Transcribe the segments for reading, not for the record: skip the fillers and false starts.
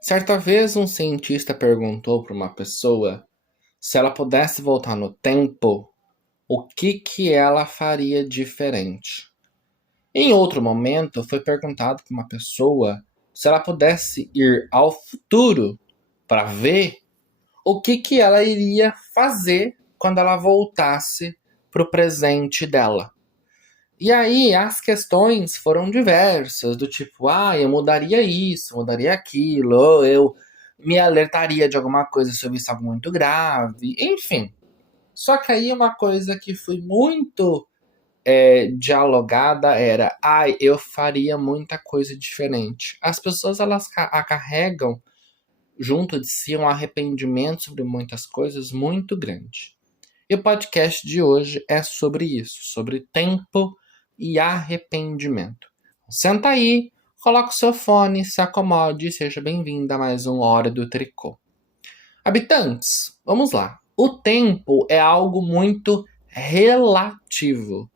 Certa vez, um cientista perguntou para uma pessoa se ela pudesse voltar no tempo, o que ela faria diferente. Em outro momento, foi perguntado para uma pessoa se ela pudesse ir ao futuro para ver o que ela iria fazer quando ela voltasse para o presente dela. E aí as questões foram diversas, do tipo, eu mudaria isso, mudaria aquilo, ou eu me alertaria de alguma coisa se eu visse algo muito grave, enfim. Só que aí uma coisa que foi muito dialogada era, eu faria muita coisa diferente. As pessoas, elas carregam junto de si um arrependimento sobre muitas coisas muito grande. E o podcast de hoje é sobre isso, sobre tempo e arrependimento. Senta aí, coloca o seu fone, se acomode e seja bem-vinda a mais um Hora do Tricô. Habitantes, vamos lá. O tempo é algo muito relativo,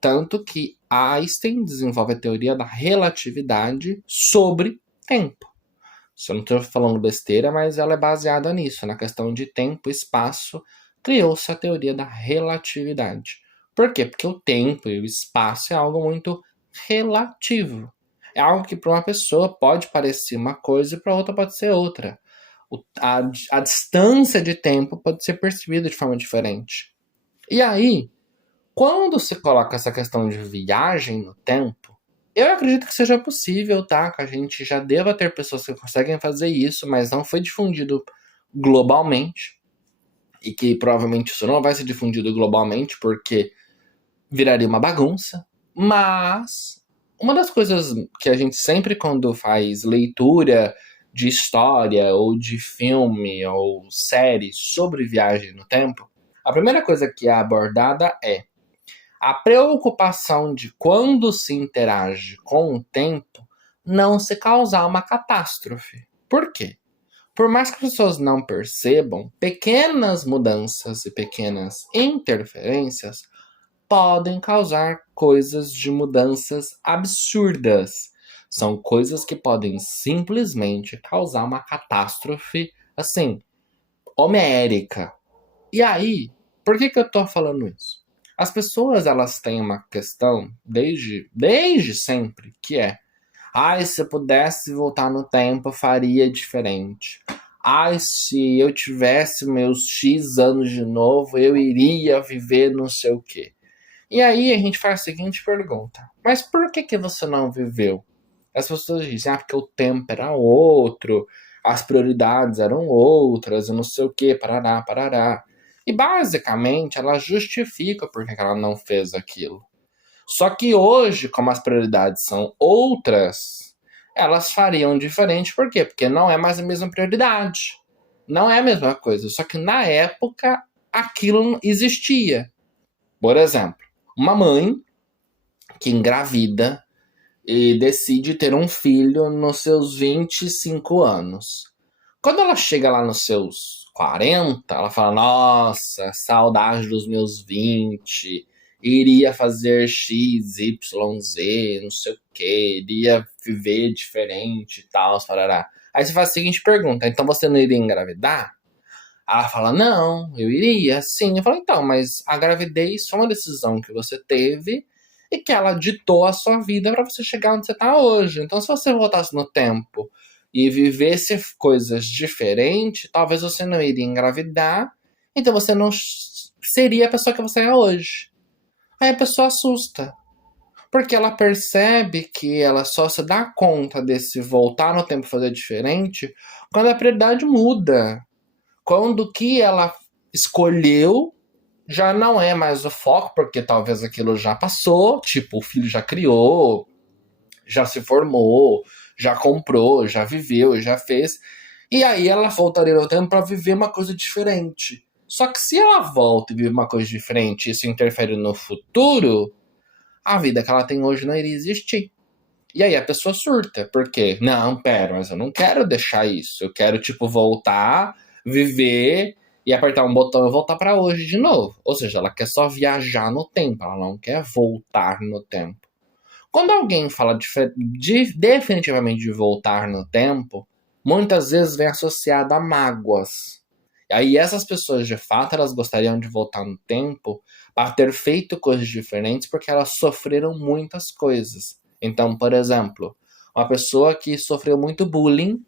tanto que Einstein desenvolve a teoria da relatividade sobre tempo. Se eu não estou falando besteira, mas ela é baseada nisso, na questão de tempo e espaço, criou-se a teoria da relatividade. Por quê? Porque o tempo e o espaço é algo muito relativo. É algo que para uma pessoa pode parecer uma coisa e para outra pode ser outra. A distância de tempo pode ser percebida de forma diferente. E aí, quando se coloca essa questão de viagem no tempo, eu acredito que seja possível, tá? Que a gente já deva ter pessoas que conseguem fazer isso, mas não foi difundido globalmente. E que provavelmente isso não vai ser difundido globalmente, porque viraria uma bagunça. Mas uma das coisas que a gente sempre, quando faz leitura de história, ou de filme, ou série sobre viagem no tempo, a primeira coisa que é abordada é a preocupação de quando se interage com o tempo não se causar uma catástrofe. Por quê? Por mais que as pessoas não percebam, pequenas mudanças e pequenas interferências podem causar coisas de mudanças absurdas. São coisas que podem simplesmente causar uma catástrofe, assim, homérica. E aí, por que eu tô falando isso? As pessoas, elas têm uma questão desde sempre, que é: se eu pudesse voltar no tempo, eu faria diferente. Se eu tivesse meus X anos de novo, eu iria viver não sei o quê. E aí a gente faz a seguinte pergunta: mas por que você não viveu? As pessoas dizem, porque o tempo era outro, as prioridades eram outras, eu não sei o quê, parará, parará. E basicamente ela justifica por que ela não fez aquilo. Só que hoje, como as prioridades são outras, elas fariam diferente. Por quê? Porque não é mais a mesma prioridade. Não é a mesma coisa. Só que na época aquilo não existia. Por exemplo, uma mãe que engravida e decide ter um filho nos seus 25 anos. Quando ela chega lá nos seus 40, ela fala: nossa, saudade dos meus 20, iria fazer X, Y, Z, não sei o que, iria viver diferente e tal, parará. Aí você faz a seguinte pergunta: então você não iria engravidar? Ela fala: não, eu iria, sim. Eu falo: então, mas a gravidez foi uma decisão que você teve e que ela ditou a sua vida para você chegar onde você está hoje. Então, se você voltasse no tempo e vivesse coisas diferentes, talvez você não iria engravidar, então você não seria a pessoa que você é hoje. Aí a pessoa assusta, porque ela percebe que ela só se dá conta desse voltar no tempo e fazer diferente quando a prioridade muda. Quando o que ela escolheu já não é mais o foco, porque talvez aquilo já passou, tipo, o filho já criou, já se formou, já comprou, já viveu, já fez. E aí ela voltaria no tempo para viver uma coisa diferente. Só que se ela volta e vive uma coisa diferente e isso interfere no futuro, a vida que ela tem hoje não iria existir. E aí a pessoa surta, porque, não, pera, mas eu não quero deixar isso. Eu quero, tipo, voltar, viver e apertar um botão e voltar para hoje de novo. Ou seja, ela quer só viajar no tempo, ela não quer voltar no tempo. Quando alguém fala definitivamente de voltar no tempo, muitas vezes vem associada a mágoas. E aí essas pessoas, de fato, elas gostariam de voltar no tempo para ter feito coisas diferentes porque elas sofreram muitas coisas. Então, por exemplo, uma pessoa que sofreu muito bullying,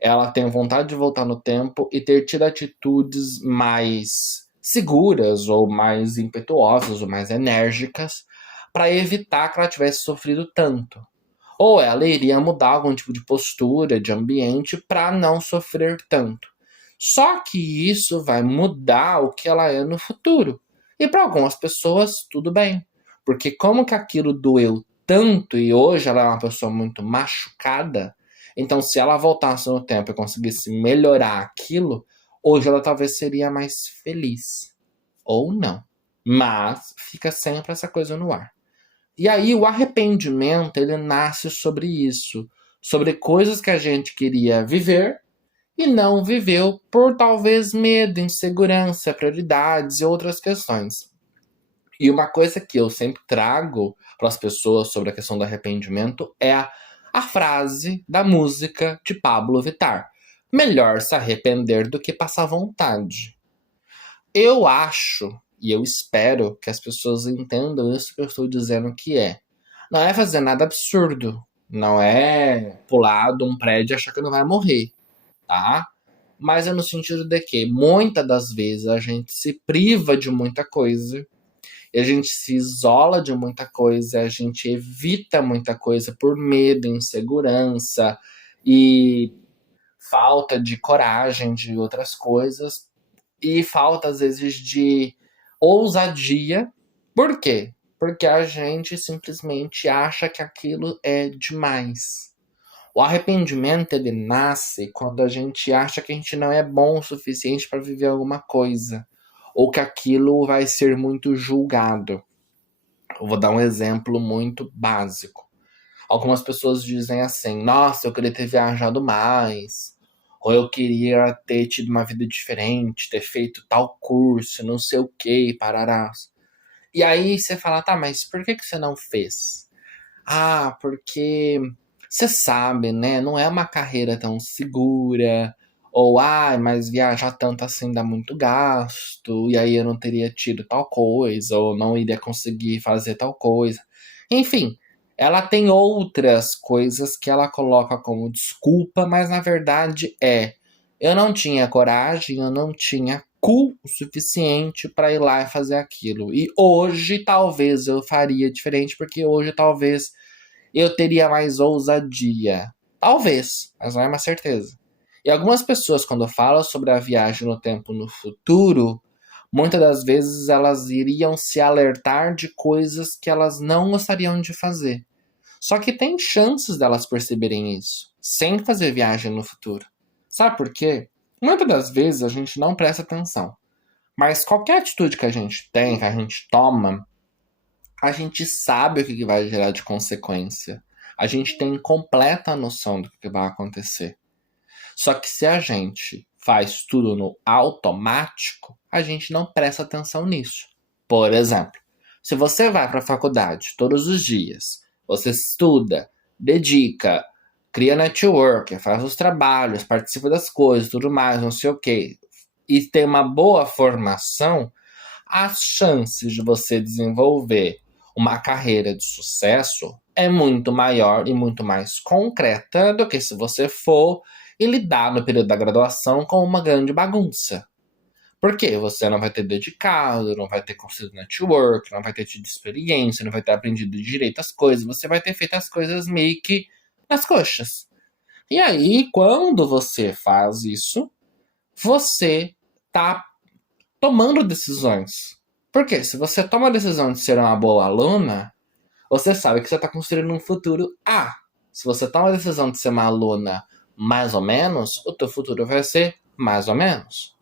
ela tem vontade de voltar no tempo e ter tido atitudes mais seguras, ou mais impetuosas, ou mais enérgicas, para evitar que ela tivesse sofrido tanto. Ou ela iria mudar algum tipo de postura, de ambiente, para não sofrer tanto. Só que isso vai mudar o que ela é no futuro. E para algumas pessoas, tudo bem. Porque como que aquilo doeu tanto e hoje ela é uma pessoa muito machucada, então se ela voltasse no tempo e conseguisse melhorar aquilo, hoje ela talvez seria mais feliz. Ou não. Mas fica sempre essa coisa no ar. E aí o arrependimento, ele nasce sobre isso, sobre coisas que a gente queria viver e não viveu por talvez medo, insegurança, prioridades e outras questões. E uma coisa que eu sempre trago para as pessoas sobre a questão do arrependimento é a frase da música de Pablo Vittar: melhor se arrepender do que passar vontade. Eu acho e eu espero que as pessoas entendam isso que eu estou dizendo que é. Não é fazer nada absurdo. Não é pular de um prédio e achar que não vai morrer, tá? Mas é no sentido de que muitas das vezes a gente se priva de muita coisa, e a gente se isola de muita coisa, a gente evita muita coisa por medo, insegurança e falta de coragem de outras coisas, e falta às vezes de ousadia. Por quê? Porque a gente simplesmente acha que aquilo é demais. O arrependimento, ele nasce quando a gente acha que a gente não é bom o suficiente para viver alguma coisa, ou que aquilo vai ser muito julgado. Eu vou dar um exemplo muito básico. Algumas pessoas dizem assim: nossa, eu queria ter viajado mais, ou eu queria ter tido uma vida diferente, ter feito tal curso, não sei o que, pararás. E aí você fala: tá, mas por que você não fez? Ah, porque você sabe, né? Não é uma carreira tão segura. Ou, mas viajar tanto assim dá muito gasto. E aí eu não teria tido tal coisa. Ou não iria conseguir fazer tal coisa. Enfim, ela tem outras coisas que ela coloca como desculpa, mas na verdade eu não tinha coragem, eu não tinha cu o suficiente para ir lá e fazer aquilo. E hoje talvez eu faria diferente, porque hoje talvez eu teria mais ousadia. Talvez, mas não é uma certeza. E algumas pessoas, quando falam sobre a viagem no tempo no futuro, muitas das vezes elas iriam se alertar de coisas que elas não gostariam de fazer. Só que tem chances delas perceberem isso, sem fazer viagem no futuro. Sabe por quê? Muitas das vezes a gente não presta atenção. Mas qualquer atitude que a gente tem, que a gente toma, a gente sabe o que vai gerar de consequência. A gente tem completa noção do que vai acontecer. Só que se a gente faz tudo no automático, a gente não presta atenção nisso. Por exemplo, se você vai para a faculdade todos os dias, você estuda, dedica, cria network, faz os trabalhos, participa das coisas, tudo mais, não sei o quê, e tem uma boa formação, as chances de você desenvolver uma carreira de sucesso é muito maior e muito mais concreta do que se você for e lidar no período da graduação com uma grande bagunça. Porque você não vai ter dedicado, não vai ter construído network, não vai ter tido experiência, não vai ter aprendido direito as coisas, você vai ter feito as coisas meio que nas coxas. E aí, quando você faz isso, você tá tomando decisões. Porque se você toma a decisão de ser uma boa aluna, você sabe que você está construindo um futuro A. Se você toma a decisão de ser uma aluna mais ou menos, o teu futuro vai ser mais ou menos.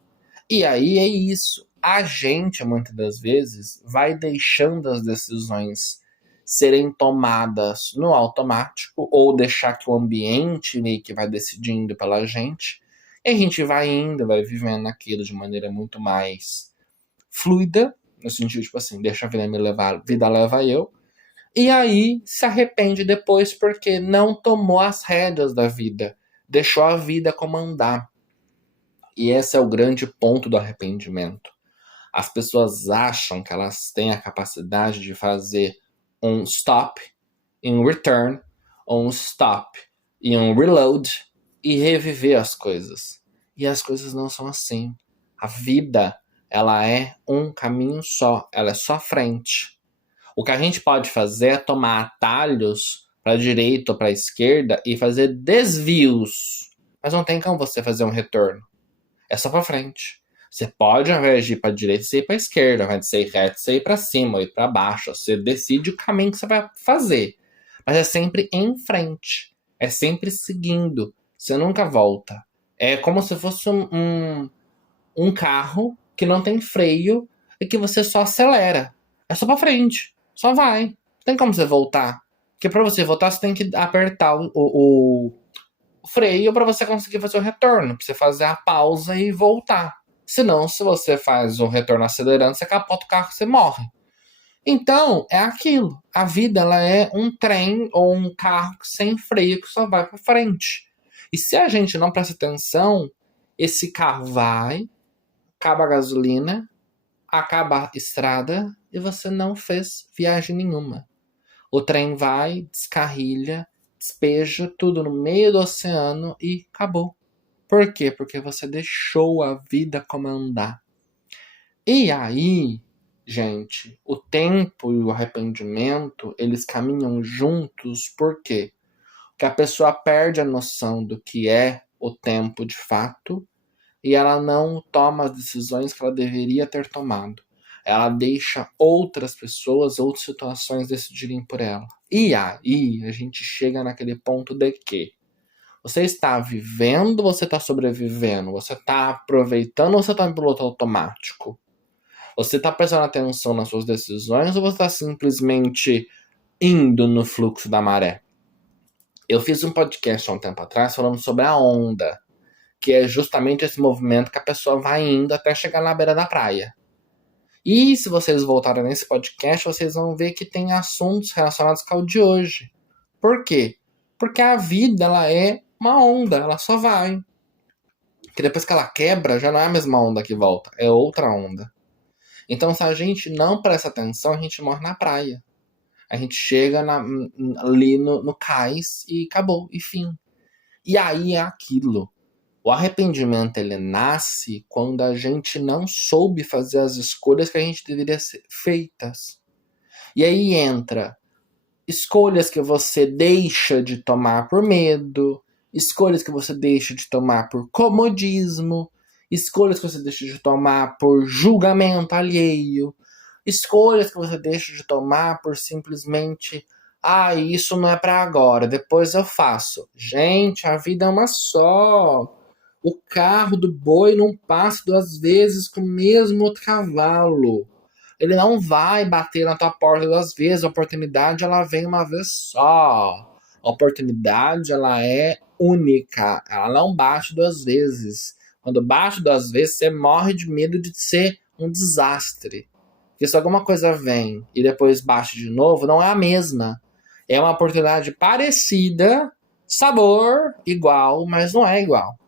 E aí é isso. A gente, muitas das vezes, vai deixando as decisões serem tomadas no automático ou deixar que o ambiente meio que vai decidindo pela gente. E a gente vai indo, vai vivendo aquilo de maneira muito mais fluida, no sentido, tipo assim, deixa a vida me levar, a vida leva eu. E aí se arrepende depois porque não tomou as rédeas da vida. deixou a vida comandar. E esse é o grande ponto do arrependimento. As pessoas acham que elas têm a capacidade de fazer um stop e um return, ou um stop e um reload, e reviver as coisas. E as coisas não são assim. A vida, ela é um caminho só, ela é só frente. O que a gente pode fazer é tomar atalhos para a direita ou para a esquerda e fazer desvios. Mas não tem como você fazer um retorno. É só para frente. Você pode, ao invés de ir para a direita, você ir para a esquerda. Ao invés de você ir reto, você ir para cima ou ir para baixo. Você decide o caminho que você vai fazer. Mas é sempre em frente. É sempre seguindo. Você nunca volta. É como se fosse um carro que não tem freio e que você só acelera. É só para frente. Só vai. Não tem como você voltar. Porque para você voltar, você tem que apertar o freio para você conseguir fazer o retorno. Para você fazer a pausa e voltar. Senão, se você faz um retorno acelerando, você capota o carro e você morre. Então, é aquilo. A vida, ela é um trem ou um carro sem freio que só vai para frente. E se a gente não presta atenção, esse carro vai, acaba a gasolina, acaba a estrada e você não fez viagem nenhuma. O trem vai, descarrilha, despeja tudo no meio do oceano e acabou. Por quê? Porque você deixou a vida comandar. E aí, gente, o tempo e o arrependimento, eles caminham juntos, por quê? Porque a pessoa perde a noção do que é o tempo de fato e ela não toma as decisões que ela deveria ter tomado. Ela deixa outras pessoas, outras situações decidirem por ela. E aí, a gente chega naquele ponto de que você está vivendo, você está sobrevivendo, você está aproveitando ou você está em piloto automático? Você está prestando atenção nas suas decisões ou você está simplesmente indo no fluxo da maré? Eu fiz um podcast há um tempo atrás falando sobre a onda, que é justamente esse movimento que a pessoa vai indo até chegar na beira da praia. E se vocês voltarem nesse podcast, vocês vão ver que tem assuntos relacionados com o de hoje. Por quê? Porque a vida, ela é uma onda, ela só vai. Que depois que ela quebra, já não é a mesma onda que volta, é outra onda. Então, se a gente não presta atenção, a gente morre na praia. A gente chega ali no cais e acabou, e fim. E aí é aquilo. O arrependimento, ele nasce quando a gente não soube fazer as escolhas que a gente deveria ser feitas. E aí entra escolhas que você deixa de tomar por medo, escolhas que você deixa de tomar por comodismo, escolhas que você deixa de tomar por julgamento alheio, escolhas que você deixa de tomar por simplesmente isso não é para agora, depois eu faço. Gente, a vida é uma só. O carro do boi não passa 2 vezes com o mesmo cavalo. Ele não vai bater na tua porta 2 vezes. A oportunidade, ela vem uma vez só. A oportunidade, ela é única. Ela não bate 2 vezes. Quando bate 2 vezes, você morre de medo de ser um desastre. Porque se alguma coisa vem e depois bate de novo, não é a mesma. É uma oportunidade parecida, sabor igual, mas não é igual.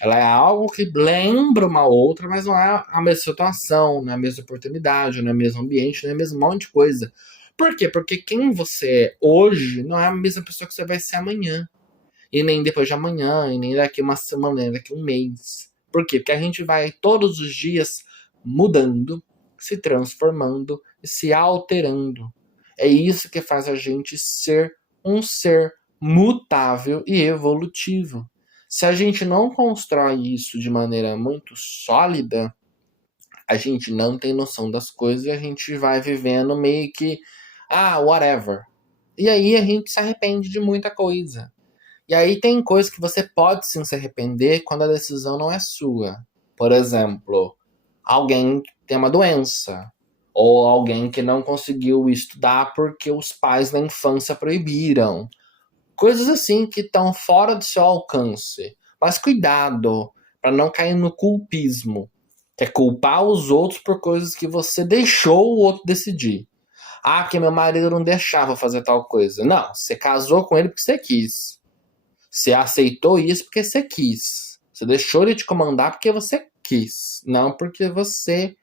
Ela é algo que lembra uma outra, mas não é a mesma situação, não é a mesma oportunidade, não é o mesmo ambiente, não é o mesmo monte de coisa. Por quê? Porque quem você é hoje não é a mesma pessoa que você vai ser amanhã. E nem depois de amanhã, e nem daqui uma semana, nem daqui um mês. Por quê? Porque a gente vai todos os dias mudando, se transformando e se alterando. É isso que faz a gente ser um ser mutável e evolutivo. Se a gente não constrói isso de maneira muito sólida, a gente não tem noção das coisas e a gente vai vivendo meio que, whatever. E aí a gente se arrepende de muita coisa. E aí tem coisas que você pode sim se arrepender quando a decisão não é sua. Por exemplo, alguém que tem uma doença. Ou alguém que não conseguiu estudar porque os pais na infância proibiram. Coisas assim que estão fora do seu alcance. Mas cuidado para não cair no culpismo. Que é culpar os outros por coisas que você deixou o outro decidir. Que meu marido não deixava fazer tal coisa. Não, você casou com ele porque você quis. Você aceitou isso porque você quis. Você deixou ele te comandar porque você quis. Não porque você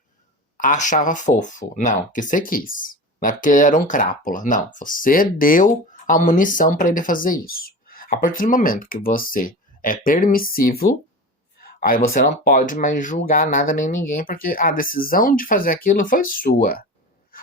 achava fofo. Não, porque você quis. Não é porque ele era um crápula. Não, você deu a munição para ele fazer isso. A partir do momento que você é permissivo, aí você não pode mais julgar nada nem ninguém, porque a decisão de fazer aquilo foi sua.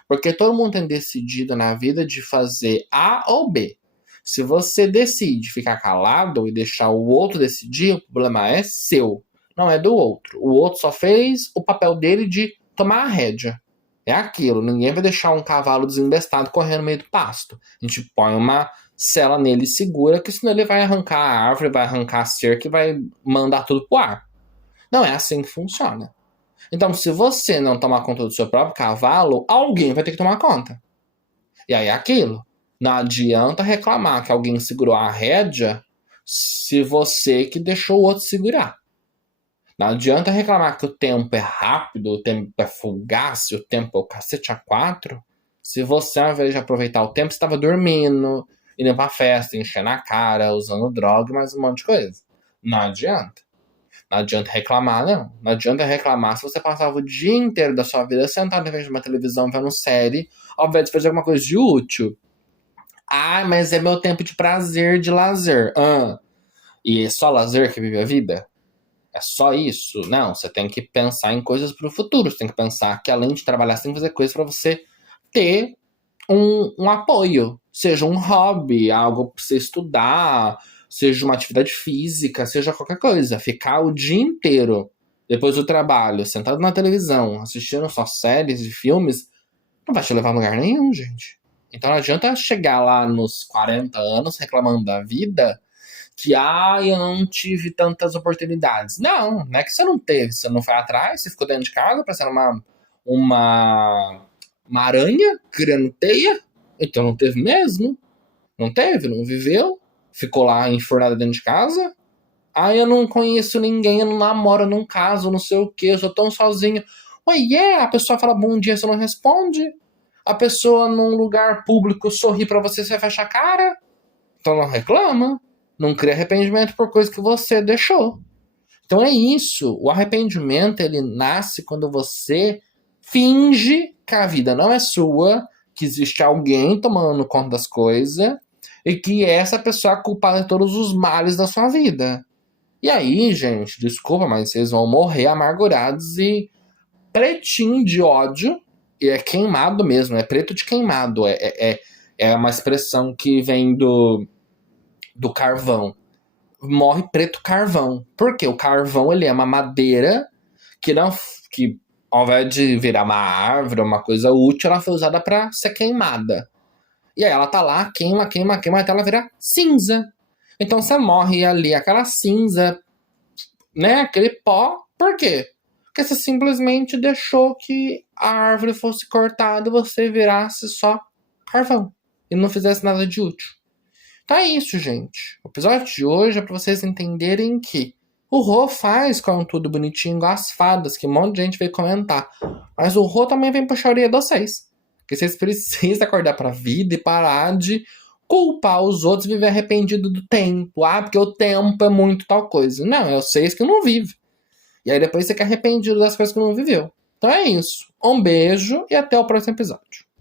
Porque todo mundo tem decidido na vida de fazer A ou B. Se você decide ficar calado e deixar o outro decidir, o problema é seu, não é do outro. O outro só fez o papel dele de tomar a rédea. É aquilo, ninguém vai deixar um cavalo desembestado correndo no meio do pasto. A gente põe uma sela nele e segura, que senão ele vai arrancar a árvore, vai arrancar a cerca e vai mandar tudo pro ar. Não é assim que funciona. Então, se você não tomar conta do seu próprio cavalo, alguém vai ter que tomar conta. E aí é aquilo. Não adianta reclamar que alguém segurou a rédea se você que deixou o outro segurar. Não adianta reclamar que o tempo é rápido, o tempo é fugaz, o tempo é o cacete a quatro, se você, ao invés de aproveitar o tempo, estava dormindo, indo pra festa, enchendo a cara, usando droga e mais um monte de coisa. Não adianta. Não adianta reclamar, não. Não adianta reclamar se você passava o dia inteiro da sua vida sentado em frente de uma televisão vendo série, ao invés de fazer alguma coisa de útil. Ah, mas é meu tempo de prazer, de lazer. E é só lazer que vive a vida? É só isso? Não, você tem que pensar em coisas para o futuro. Você tem que pensar que além de trabalhar, você tem que fazer coisas para você ter um apoio. Seja um hobby, algo para você estudar, seja uma atividade física, seja qualquer coisa. Ficar o dia inteiro, depois do trabalho, sentado na televisão, assistindo só séries e filmes, não vai te levar a lugar nenhum, gente. Então não adianta chegar lá nos 40 anos reclamando da vida que, eu não tive tantas oportunidades. Não, não é que você não teve, você não foi atrás, você ficou dentro de casa parecendo uma aranha criando teia, então não teve mesmo. Não teve, não viveu, ficou lá enfurnada dentro de casa. Eu não conheço ninguém, eu não namoro, eu não caso, não sei o que, eu sou tão sozinho. A pessoa fala bom dia, você não responde. A pessoa num lugar público sorri pra você, você fecha a cara. Então não reclama. Não cria arrependimento por coisa que você deixou. Então é isso. O arrependimento, ele nasce quando você finge que a vida não é sua, que existe alguém tomando conta das coisas e que essa pessoa é culpada de todos os males da sua vida. E aí, gente, desculpa, mas vocês vão morrer amargurados e pretinho de ódio. E é queimado mesmo, é preto de queimado. É uma expressão que vem do carvão. Morre preto carvão. Por quê? O carvão, ele é uma madeira que ao invés de virar uma árvore, uma coisa útil, ela foi usada para ser queimada. E aí ela tá lá, queima, queima, queima, até ela virar cinza. Então você morre ali, aquela cinza, né? Aquele pó. Por quê? Porque você simplesmente deixou que a árvore fosse cortada e você virasse só carvão. E não fizesse nada de útil. Então é isso, gente. O episódio de hoje é pra vocês entenderem que o Rô faz com tudo bonitinho, igual as fadas, que um monte de gente veio comentar. Mas o Rô também vem puxar a orelha de vocês. Porque vocês precisam acordar pra vida e parar de culpar os outros e viver arrependido do tempo. Porque o tempo é muito tal coisa. Não, é vocês que não vivem. E aí depois você fica arrependido das coisas que não viveu. Então é isso. Um beijo e até o próximo episódio.